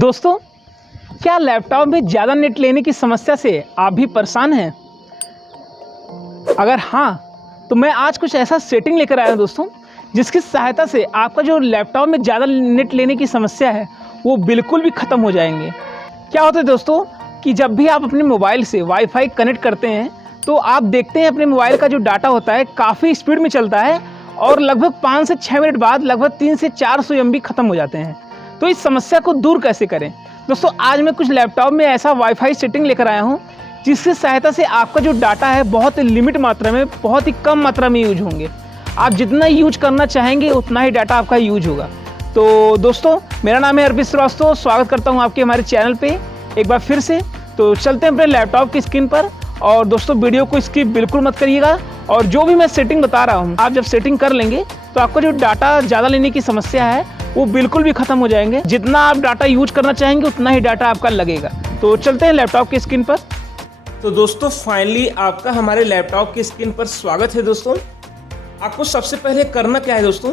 दोस्तों, क्या लैपटॉप में ज़्यादा नेट लेने की समस्या से आप भी परेशान हैं? अगर हाँ, तो मैं आज कुछ ऐसा सेटिंग लेकर आया हूँ दोस्तों, जिसकी सहायता से आपका जो लैपटॉप में ज़्यादा नेट लेने की समस्या है, वो बिल्कुल भी ख़त्म हो जाएंगे। क्या होता है दोस्तों कि जब भी आप अपने मोबाइल से वाईफाई कनेक्ट करते हैं, तो आप देखते हैं अपने मोबाइल का जो डाटा होता है काफ़ी स्पीड में चलता है और लगभग 5 से 6 मिनट बाद लगभग 3 से 400 MB ख़त्म हो जाते हैं। तो इस समस्या को दूर कैसे करें? दोस्तों, आज मैं कुछ लैपटॉप में ऐसा वाईफाई सेटिंग लेकर आया हूं, जिसकी सहायता से आपका जो डाटा है बहुत लिमिट मात्रा में, बहुत ही कम मात्रा में यूज होंगे। आप जितना यूज करना चाहेंगे उतना ही डाटा आपका यूज होगा। तो दोस्तों, मेरा नाम है अर्पित श्रीवास्तव, स्वागत करता हूँ आपके हमारे चैनल पे एक बार फिर से। तो चलते हैं अपने लैपटॉप की स्क्रीन पर, और दोस्तों वीडियो को स्किप बिल्कुल मत करिएगा। और जो भी मैं सेटिंग बता रहा हूँ, आप जब सेटिंग कर लेंगे तो आपका जो डाटा ज़्यादा लेने की समस्या है वो बिल्कुल भी खत्म हो जाएंगे। जितना आप डाटा यूज करना चाहेंगे उतना ही डाटा आपका लगेगा। तो चलते हैं लैपटॉप की स्क्रीन पर। तो दोस्तों, फाइनली आपका हमारे लैपटॉप की स्क्रीन पर स्वागत है। दोस्तों, आपको सबसे पहले करना क्या है दोस्तों,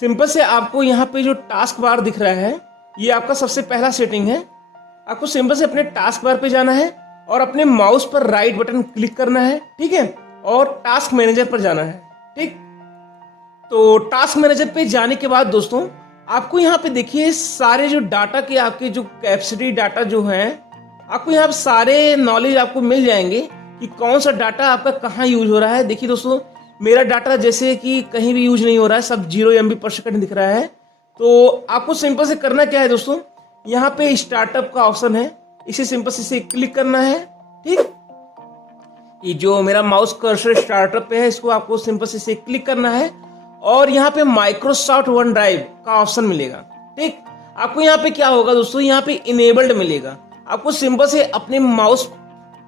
सिंपल से आपको यहाँ पे जो टास्क बार दिख रहा है, ये आपका सबसे पहला सेटिंग है। आपको सिंपल से अपने टास्क बार पे जाना है और अपने माउस पर राइट बटन क्लिक करना है, ठीक है, और टास्क मैनेजर पर जाना है। ठीक, तो टास्क मैनेजर पे जाने के बाद दोस्तों, आपको यहाँ पे देखिए सारे जो डाटा के आपके जो कैपेसिटी डाटा जो है, आपको यहाँ पे सारे नॉलेज आपको मिल जाएंगे कि कौन सा डाटा आपका कहाँ यूज हो रहा है। देखिए दोस्तों, मेरा डाटा जैसे कि कहीं भी यूज नहीं हो रहा है, सब 0 MB/s दिख रहा है। तो आपको सिंपल से करना क्या है दोस्तों, यहाँ पे स्टार्टअप का ऑप्शन है, इसे सिंपल से क्लिक करना है। ठीक, ये जो मेरा माउस कर्सर स्टार्टअप पे है, इसको आपको सिंपल से क्लिक करना है और यहाँ पे माइक्रोसॉफ्ट वन ड्राइव का ऑप्शन मिलेगा। ठीक, आपको यहाँ पे क्या होगा दोस्तों, यहाँ पे इनेबल्ड मिलेगा। आपको सिंपल से अपने माउस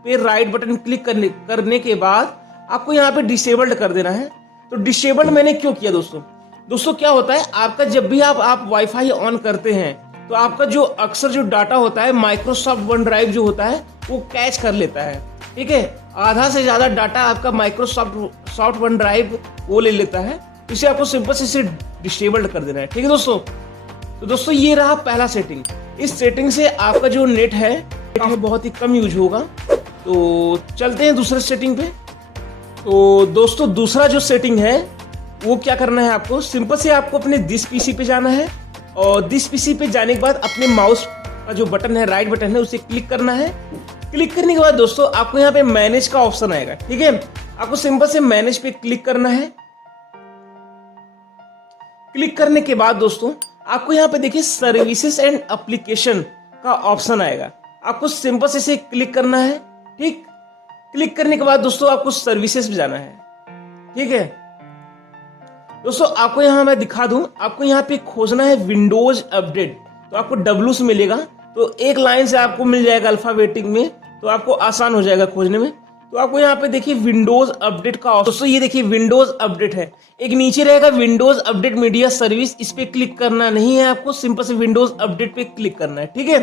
पे राइट बटन क्लिक करने के बाद आपको यहाँ पे डिसेबल्ड कर देना है। तो डिसेबल्ड मैंने क्यों किया दोस्तों, क्या होता है, आपका जब भी आप वाईफाई ऑन करते हैं तो आपका जो अक्सर जो डाटा होता है माइक्रोसॉफ्ट वन ड्राइव जो होता है वो कैच कर लेता है। ठीक है, आधा से ज्यादा डाटा आपका माइक्रोसॉफ्ट वन ड्राइव वो ले लेता है। इसे आपको सिंपल से इसे डिसेबल्ड कर देना है। ठीक है दोस्तों, तो दोस्तों ये रहा पहला सेटिंग। इस सेटिंग से आपका जो नेट है बहुत ही कम यूज होगा। तो चलते हैं दूसरे सेटिंग पे। तो दोस्तों, दूसरा जो सेटिंग है वो क्या करना है, आपको सिंपल से आपको अपने दिस पीसी पे जाना है और दिस पीसी पे जाने के बाद अपने माउस का जो बटन है, राइट बटन है, उसे क्लिक करना है। क्लिक करने के बाद दोस्तों, आपको यहाँ पे मैनेज का ऑप्शन आएगा। ठीक है, आपको सिंपल से मैनेज पे क्लिक करना है। क्लिक करने के बाद दोस्तों, आपको यहाँ पे देखिए सर्विसेज एंड एप्लीकेशन का ऑप्शन आएगा। आपको सिंपल से इसे क्लिक करना है। ठीक, क्लिक करने के बाद दोस्तों आपको सर्विसेज पे जाना है। ठीक है दोस्तों, आपको यहाँ मैं दिखा दूं, आपको यहाँ पे खोजना है विंडोज अपडेट। तो आपको W से मिलेगा, तो एक लाइन से आपको मिल जाएगा अल्फाबेटिक में, तो आपको आसान हो जाएगा खोजने में। तो आपको यहाँ पे देखिए विंडोज अपडेट का ऑप्शन, दोस्तों ये देखिए विंडोज अपडेट है। एक नीचे रहेगा विंडोज अपडेट मीडिया सर्विस, इस पे क्लिक करना नहीं है, आपको सिंपल से विंडोज अपडेट पे क्लिक करना है। ठीक है,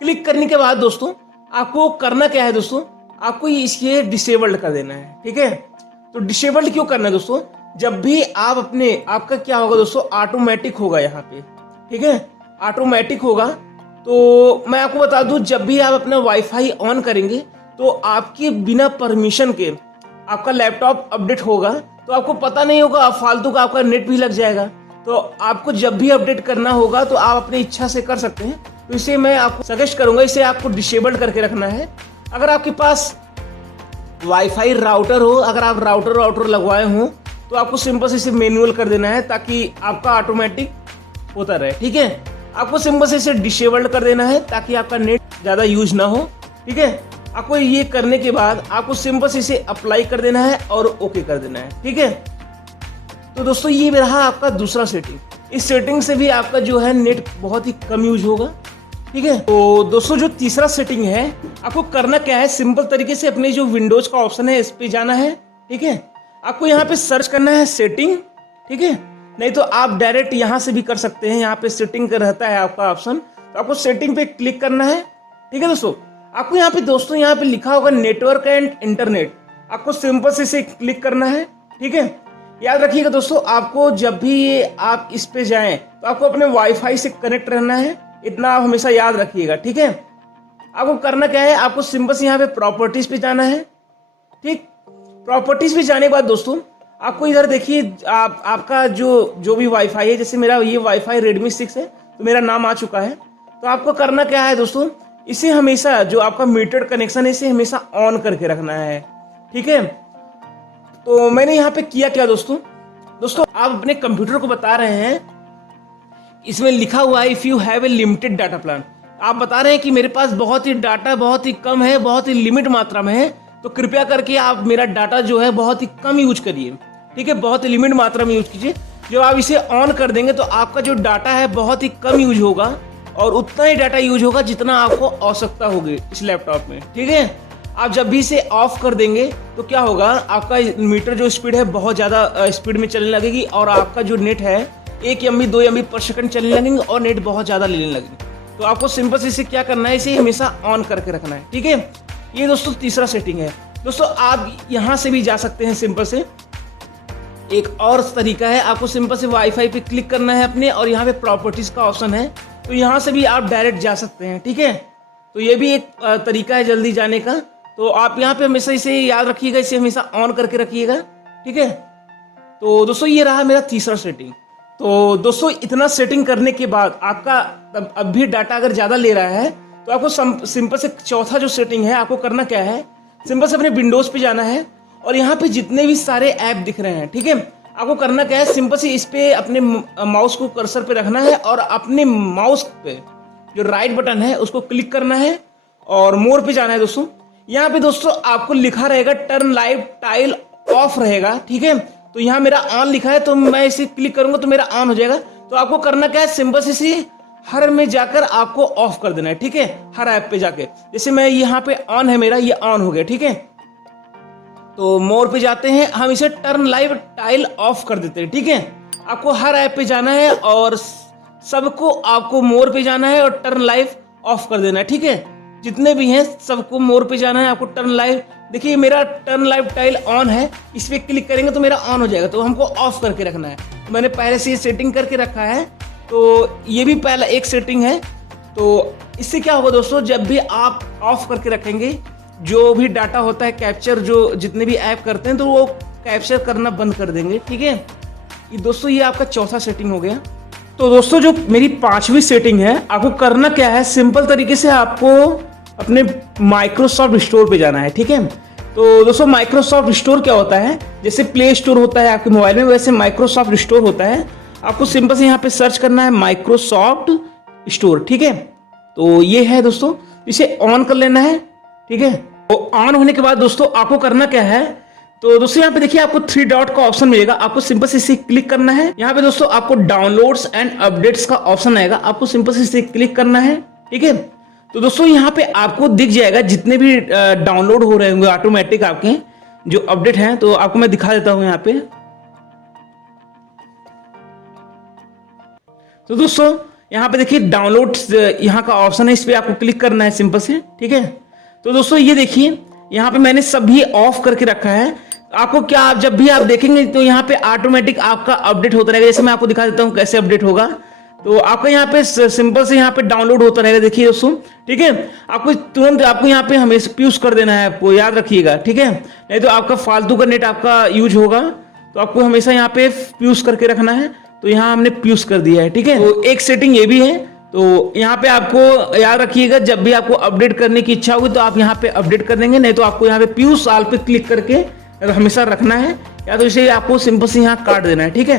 क्लिक करने के बाद दोस्तों आपको करना क्या है दोस्तों, आपको इसके डिसेबल्ड कर देना है। ठीक है, तो डिसेबल्ड क्यों करना है दोस्तों, जब भी आप आपका क्या होगा दोस्तों, ऑटोमेटिक होगा यहाँ पे। ठीक है, ऑटोमेटिक होगा। तो मैं आपको बता दूं, जब भी आप अपना वाईफाई ऑन करेंगे तो आपके बिना परमिशन के आपका लैपटॉप अपडेट होगा, तो आपको पता नहीं होगा, फालतू का आपका नेट भी लग जाएगा। तो आपको जब भी अपडेट करना होगा तो आप अपनी इच्छा से कर सकते हैं। तो इसे मैं आपको सजेस्ट करूंगा, इसे आपको डिसेबल्ड करके रखना है। अगर आपके पास वाईफाई राउटर हो, अगर आप राउटर लगवाए हो, तो आपको सिंपल से इसे मैनुअल कर देना है ताकि आपका ऑटोमेटिक होता रहे। ठीक है, आपको सिंपल से इसे डिसेबल्ड कर देना है ताकि आपका नेट ज़्यादा यूज ना हो। ठीक है, आपको ये करने के बाद आपको सिंपल से इसे अप्लाई कर देना है और ओके कर देना है। ठीक है, तो दोस्तों ये रहा आपका दूसरा सेटिंग। इस सेटिंग से भी आपका जो है नेट बहुत ही कम यूज होगा। ठीक है, तो दोस्तों जो तीसरा सेटिंग है, आपको करना क्या है, सिंपल तरीके से अपने जो विंडोज का ऑप्शन है इस पे जाना है। ठीक है, आपको यहाँ पे सर्च करना है सेटिंग। ठीक है, नहीं तो आप डायरेक्ट यहाँ से भी कर सकते हैं, यहाँ पे सेटिंग का रहता है आपका ऑप्शन, तो आपको सेटिंग पे क्लिक करना है। ठीक है दोस्तों, आपको यहाँ पे दोस्तों यहाँ पे लिखा होगा नेटवर्क एंड इंटरनेट, आपको सिंपल से इसे क्लिक करना है। ठीक है, याद रखिएगा दोस्तों, आपको जब भी आप इस पे जाएं तो आपको अपने वाईफाई से कनेक्ट रहना है। इतना आप हमेशा याद रखिएगा, ठीक है। आपको करना क्या है, आपको सिंपल से यहाँ पे प्रॉपर्टीज पे जाना है, ठीक। प्रॉपर्टीज पे जाने के बाद दोस्तों आपको इधर देखिए आपका जो भी वाईफाई है, जैसे मेरा ये वाईफाई Redmi 6 है तो मेरा नाम आ चुका है। तो आपको करना क्या है दोस्तों, इसे हमेशा जो आपका मीटर्ड कनेक्शन है इसे हमेशा ऑन करके रखना है, ठीक है। तो मैंने यहाँ पे किया क्या दोस्तों आप अपने कंप्यूटर को बता रहे हैं, इसमें लिखा हुआ है if you have a limited data plan. आप बता रहे हैं कि मेरे पास बहुत ही डाटा बहुत ही कम है, बहुत ही लिमिट मात्रा में है, तो कृपया करके आप मेरा डाटा जो है बहुत ही कम यूज करिए, ठीक है, बहुत ही लिमिट मात्रा में यूज कीजिए। जब आप इसे ऑन कर देंगे तो आपका जो डाटा है बहुत ही कम यूज होगा और उतना ही डाटा यूज होगा जितना आपको आवश्यकता होगी इस लैपटॉप में, ठीक है। आप जब भी इसे ऑफ कर देंगे तो क्या होगा, आपका मीटर जो स्पीड है बहुत ज़्यादा स्पीड में चलने लगेगी और आपका जो नेट है 1 MB 2 MB पर सेकंड चलने लगेंगे और नेट बहुत ज़्यादा लेने लगेंगे। तो आपको सिंपल से इसे क्या करना है, इसे हमेशा ऑन करके रखना है, ठीक है। ये दोस्तों तीसरा सेटिंग है। दोस्तों आप यहाँ से भी जा सकते हैं, सिंपल से एक और तरीका है, आपको सिंपल से वाईफाई पे क्लिक करना है अपने और यहाँ पे प्रॉपर्टीज का ऑप्शन है, तो यहाँ से भी आप डायरेक्ट जा सकते हैं, ठीक है। तो ये भी एक तरीका है जल्दी जाने का। तो आप यहाँ पे हमेशा इसे याद रखिएगा, इसे हमेशा ऑन करके रखिएगा, ठीक है। तो दोस्तों ये रहा मेरा तीसरा सेटिंग। तो दोस्तों इतना सेटिंग करने के बाद आपका अब भी डाटा अगर ज़्यादा ले रहा है तो आपको सिंपल से चौथा जो सेटिंग है, आपको करना क्या है, सिंपल से अपने विंडोज पे जाना है और यहाँ पे जितने भी सारे ऐप दिख रहे हैं, ठीक है, आपको करना क्या है, सिंपल से इस पे अपने माउस को कर्सर पे रखना है और अपने माउस पे जो राइट बटन है उसको क्लिक करना है और मोर पे जाना है दोस्तों। यहाँ पे दोस्तों आपको लिखा रहेगा टर्न लाइव टाइल ऑफ रहेगा, ठीक है। तो यहाँ मेरा ऑन लिखा है तो मैं इसे क्लिक करूंगा तो मेरा ऑन हो जाएगा। तो आपको करना क्या है, सिंपल से इसे हर में जाकर आपको ऑफ कर देना है, ठीक है, हर ऐप पे जाके। जैसे मैं यहाँ पे ऑन है मेरा, ये ऑन हो गया, ठीक है। तो मोर पे जाते हैं, हम इसे टर्न लाइव टाइल ऑफ कर देते हैं, ठीक है। आपको हर ऐप पे जाना है और सबको आपको मोर पे जाना है और टर्न लाइव ऑफ कर देना है, ठीक है। जितने भी हैं सबको मोर पे जाना है, आपको टर्न लाइव, देखिए मेरा टर्न लाइव टाइल ऑन है, इस पे क्लिक करेंगे तो मेरा ऑन हो जाएगा, तो हमको ऑफ करके रखना है। मैंने पहले से ये सेटिंग करके रखा है, तो ये भी पहला एक सेटिंग है। तो इससे क्या होगा दोस्तों, जब भी आप ऑफ करके रखेंगे जो भी डाटा होता है कैप्चर, जो जितने भी ऐप करते हैं तो वो कैप्चर करना बंद कर देंगे, ठीक है। ये दोस्तों ये आपका चौथा सेटिंग हो गया। तो दोस्तों जो मेरी पांचवी सेटिंग है, आपको करना क्या है, सिंपल तरीके से आपको अपने माइक्रोसॉफ्ट स्टोर पे जाना है, ठीक है। तो दोस्तों माइक्रोसॉफ्ट स्टोर क्या होता है, जैसे प्ले स्टोर होता है आपके मोबाइल में, वैसे माइक्रोसॉफ्ट स्टोर होता है। आपको सिंपल से यहाँ पे सर्च करना है माइक्रोसॉफ्ट स्टोर, ठीक है। तो ये है दोस्तों, इसे ऑन कर लेना है, ठीक है। तो ऑन होने के बाद दोस्तों आपको करना क्या है, तो दोस्तों यहाँ पे देखिए आपको 3 डॉट का ऑप्शन मिलेगा, आपको सिंपल से इसे क्लिक करना है। यहाँ पे दोस्तों आपको डाउनलोड्स एंड अपडेट्स का ऑप्शन आएगा, आपको सिंपल से इसे क्लिक करना है, ठीक है। तो दोस्तों यहाँ पे आपको दिख जाएगा जितने भी डाउनलोड हो रहे होंगे ऑटोमेटिक आपके जो अपडेट हैं, तो आपको मैं दिखा देता हूँ यहाँ पे। तो दोस्तों यहाँ पे देखिए डाउनलोड्स यहाँ का ऑप्शन है, इस पे आपको क्लिक करना है सिंपल से, ठीक है। तो दोस्तों ये देखिए यहाँ पे मैंने सभी ऑफ करके रखा है। आपको क्या, जब भी आप देखेंगे तो यहाँ पे ऑटोमेटिक आपका अपडेट होता रहेगा। जैसे मैं आपको दिखा देता हूँ कैसे अपडेट होगा। तो आपका यहाँ पे सिंपल से यहाँ पे डाउनलोड होता रहेगा, देखिए दोस्तों, ठीक है। आपको तुरंत आपको यहाँ पे हमेशा प्यूज कर देना है, आपको याद रखिएगा, ठीक है, नहीं तो आपका फालतू का नेट आपका यूज होगा। तो आपको हमेशा यहाँ पे प्यूज करके रखना है। तो यहाँ हमने प्यूज कर दिया है, ठीक है। तो एक सेटिंग ये भी है। तो यहाँ पे आपको याद रखिएगा, जब भी आपको अपडेट करने की इच्छा होगी तो आप यहाँ पे अपडेट कर देंगे, नहीं तो आपको यहाँ पे प्यूज ऑल पे क्लिक करके हमेशा रखना है, या तो इसे आपको सिंपल से यहाँ काट देना है, ठीक है,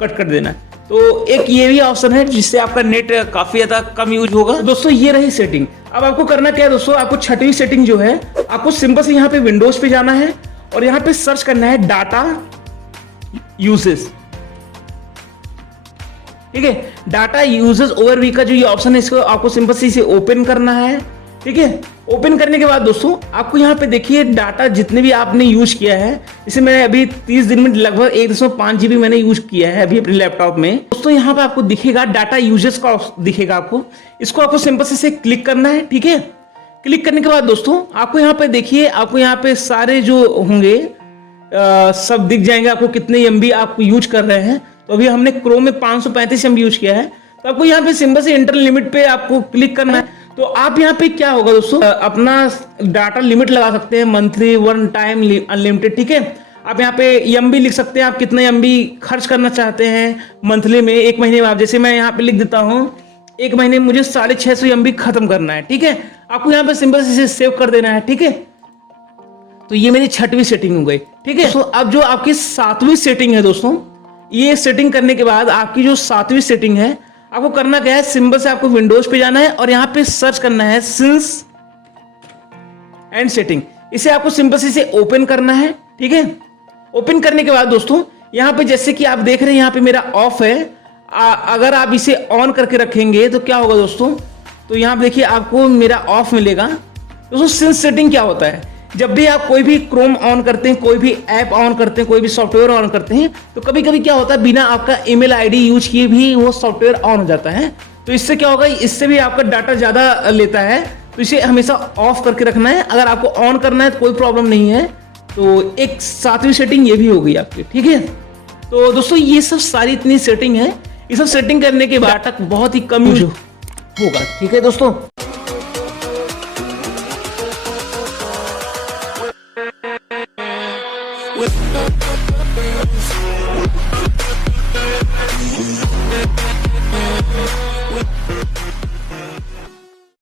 कट कर देना है। तो एक ये भी ऑप्शन है जिससे आपका नेट काफी ज्यादा कम यूज होगा। दोस्तों ये रही सेटिंग। अब आपको करना क्या है दोस्तों, आपको छठवीं सेटिंग जो है, आपको सिंपल से यहाँ पे विंडोज पे जाना है और यहाँ पे सर्च करना है डाटा यूजेस, ठीक है। डाटा यूजेस ओवरव्यू का जो ये ऑप्शन है, इसको आपको सिंपल से इसे ओपन करना है, ठीक है। ओपन करने के बाद दोस्तों आपको यहाँ पे देखिए डाटा जितने भी आपने यूज किया है, इसे मैंने अभी 30 दिन में लगभग 1.5 GB मैंने यूज किया है अभी अपने लैपटॉप में। दोस्तों यहाँ पे आपको दिखेगा डाटा यूजेस का दिखेगा आपको, इसको आपको सिंपल से क्लिक करना है, ठीक है। क्लिक करने के बाद दोस्तों आपको यहाँ पे देखिए, आपको यहाँ पे सारे जो होंगे सब दिख जाएंगे, आपको कितने MB आप यूज कर रहे हैं। तो अभी हमने क्रोम में 535 MB यूज किया है, तो तो आपको यहाँ पे सिंपल से इंटर लिमिट पे आपको क्लिक करना है। तो आप यहाँ पे क्या होगा दोस्तों, अपना डाटा लिमिट लगा सकते हैं, मंथली, वन टाइम, अनलिमिटेड, ठीक है। आप यहाँ पे एमबी लिख सकते हैं, आप कितने एमबी खर्च करना चाहते हैं मंथली में, एक महीने में। आप जैसे मैं यहाँ पे लिख देता हूँ, एक महीने में मुझे 650 एमबी खत्म करना है, ठीक है। आपको यहाँ पे सिंपल से इसे सेव कर देना है, ठीक है। तो ये मेरी 6वीं सेटिंग हो गई, ठीक है। तो अब जो आपकी 7वीं सेटिंग है दोस्तों, ये सेटिंग करने के बाद आपकी जो 7वीं सेटिंग है, आपको करना क्या है, सिंबल से आपको विंडोज पे जाना है और यहाँ पे सर्च करना है सिंस एंड सेटिंग। इसे आपको सिंपल से इसे ओपन करना है, ठीक है। ओपन करने के बाद दोस्तों यहाँ पे जैसे कि आप देख रहे हैं यहाँ पे मेरा ऑफ है। अगर आप इसे ऑन करके रखेंगे तो क्या होगा दोस्तों, तो यहाँ पे देखिए आपको मेरा ऑफ मिलेगा। दोस्तों सिंस सेटिंग क्या होता है, जब भी आप कोई भी क्रोम ऑन करते हैं, कोई भी ऐप ऑन करते हैं, कोई भी सॉफ्टवेयर ऑन करते हैं, तो कभी कभी क्या होता है बिना आपका ईमेल आईडी यूज किए भी वो सॉफ्टवेयर ऑन हो जाता है। तो इससे क्या होगा, इससे भी आपका डाटा ज्यादा लेता है, तो इसे हमेशा ऑफ करके रखना है। अगर आपको ऑन करना है तो कोई प्रॉब्लम नहीं है। तो एक 7वीं सेटिंग ये भी हो गई आपकी, ठीक है। तो दोस्तों ये सब सारी इतनी सेटिंग है, ये सब सेटिंग करने के बाद डाटा बहुत ही कम यूज होगा, ठीक है दोस्तों।